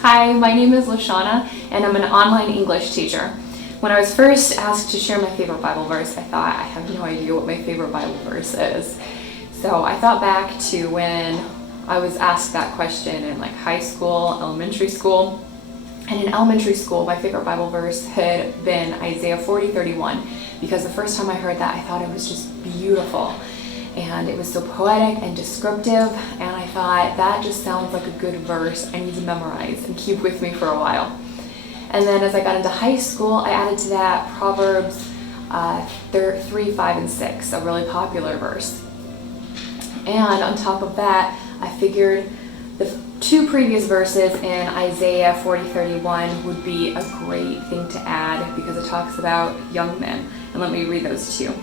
Hi, my name is LaShonna, and I'm an online English teacher. When I was first asked to share my favorite Bible verse, I thought, I have no idea what my favorite Bible verse is. So I thought back to when I was asked that question in high school, elementary school. And in elementary school, my favorite Bible verse had been Isaiah 40:31, because the first time I heard that, I thought it was just beautiful. And it was so poetic and descriptive, and I thought, that just sounds like a good verse I need to memorize and keep with me for a while. And then as I got into high school, I added to that Proverbs 3, 5, and 6, a really popular verse. And on top of that, I figured the two previous verses in Isaiah 40:31 would be a great thing to add, because it talks about young men. And let me read those to you.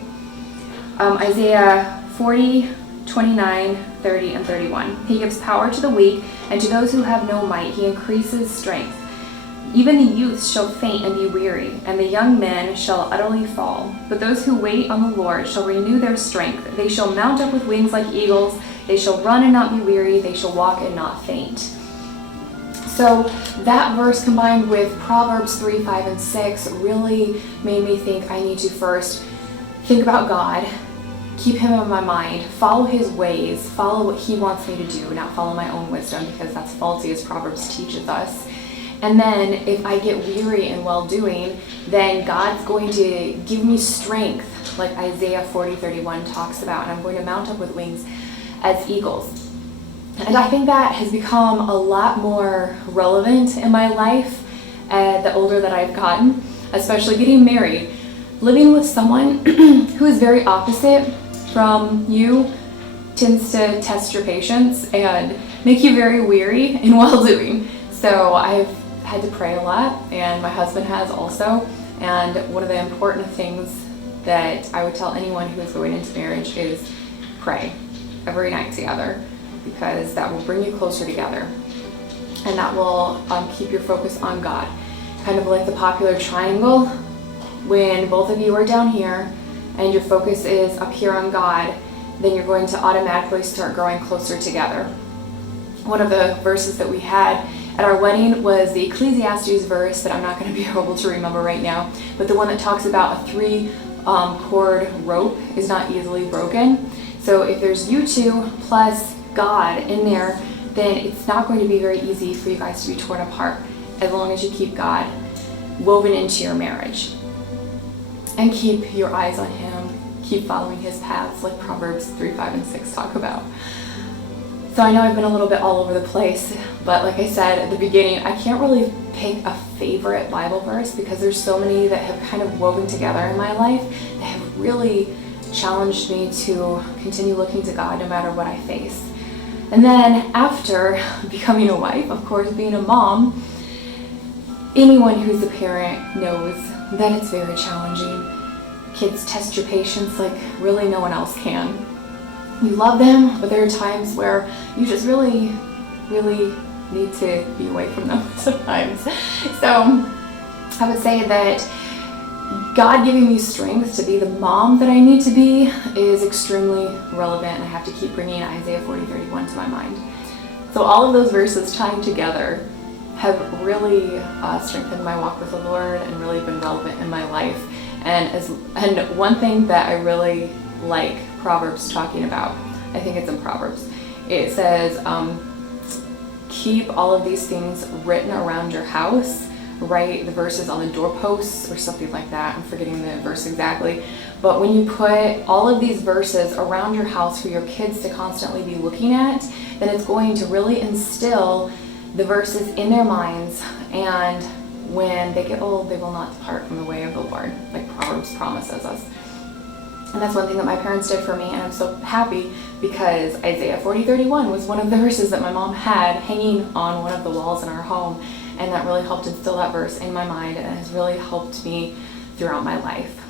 Isaiah 40:29, 30, and 31. He gives power to the weak, and to those who have no might he increases strength. Even the youths shall faint and be weary, and the young men shall utterly fall. But those who wait on the Lord shall renew their strength. They shall mount up with wings like eagles. They shall run and not be weary. They shall walk and not faint. So that verse combined with Proverbs 3, 5, and 6 really made me think I need to first think about God, keep him in my mind, follow his ways, follow what he wants me to do, not follow my own wisdom, because that's faulty, as Proverbs teaches us. And then if I get weary in well-doing, then God's going to give me strength, like Isaiah 40:31 talks about, and I'm going to mount up with wings as eagles. And I think that has become a lot more relevant in my life the older that I've gotten, especially getting married. Living with someone who is very opposite from you tends to test your patience and make you very weary in well-doing. So I've had to pray a lot, and my husband has also. And one of the important things that I would tell anyone who is going into marriage is pray every night together, because that will bring you closer together, and that will keep your focus on God. Kind of like the popular triangle. When both of you are down here and your focus is up here on God, then you're going to automatically start growing closer together. One of the verses that we had at our wedding was the Ecclesiastes verse that I'm not going to be able to remember right now, but the one that talks about a 3-cord rope is not easily broken. So if there's you two plus God in there, then it's not going to be very easy for you guys to be torn apart, as long as you keep God woven into your marriage. And keep your eyes on him, keep following his paths, like Proverbs 3, 5, and 6 talk about. So I know I've been a little bit all over the place, but like I said at the beginning, I can't really pick a favorite Bible verse, because there's so many that have kind of woven together in my life that have really challenged me to continue looking to God no matter what I face. And then after becoming a wife, of course, being a mom, anyone who's a parent knows that it's very challenging. Kids test your patience like really no one else can. You love them, but there are times where you just really, really need to be away from them sometimes. So I would say that God giving me strength to be the mom that I need to be is extremely relevant, and I have to keep bringing Isaiah 40:31 to my mind. So all of those verses tying together have really strengthened my walk with the Lord and really been relevant in my life. And one thing that I really like Proverbs talking about, I think it's in Proverbs, it says, keep all of these things written around your house, write the verses on the doorposts or something like that. I'm forgetting the verse exactly. But when you put all of these verses around your house for your kids to constantly be looking at, then it's going to really instill the verses in their minds, and when they get old, they will not depart from the way of the Lord, like Proverbs promises us. And that's one thing that my parents did for me, and I'm so happy, because Isaiah 40:31 was one of the verses that my mom had hanging on one of the walls in our home, and that really helped instill that verse in my mind, and has really helped me throughout my life.